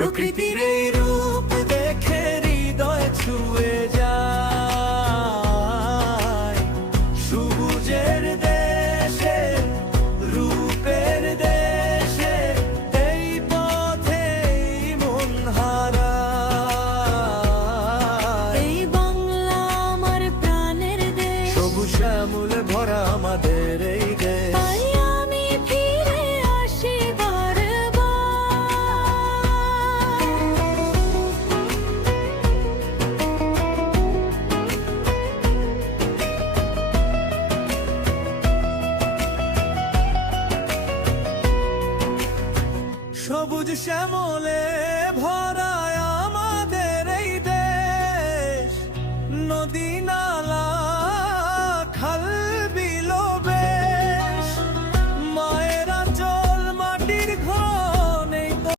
প্রকৃতির এই রূপ দেখে হৃদয় ছুঁয়ে যায়। সবুজের দেশে, রূপের দেশে, এই পথেই মন হারায়। এই বাংলা আমার প্রাণের দেশ, সবুজ শ্যামল ভরা আমাদের এই দেশ। তাই আমি ফিরে আসি বারবার। সবুজ শ্যামলে ভরা আমাদের এই দেশ। নদী নালা খাল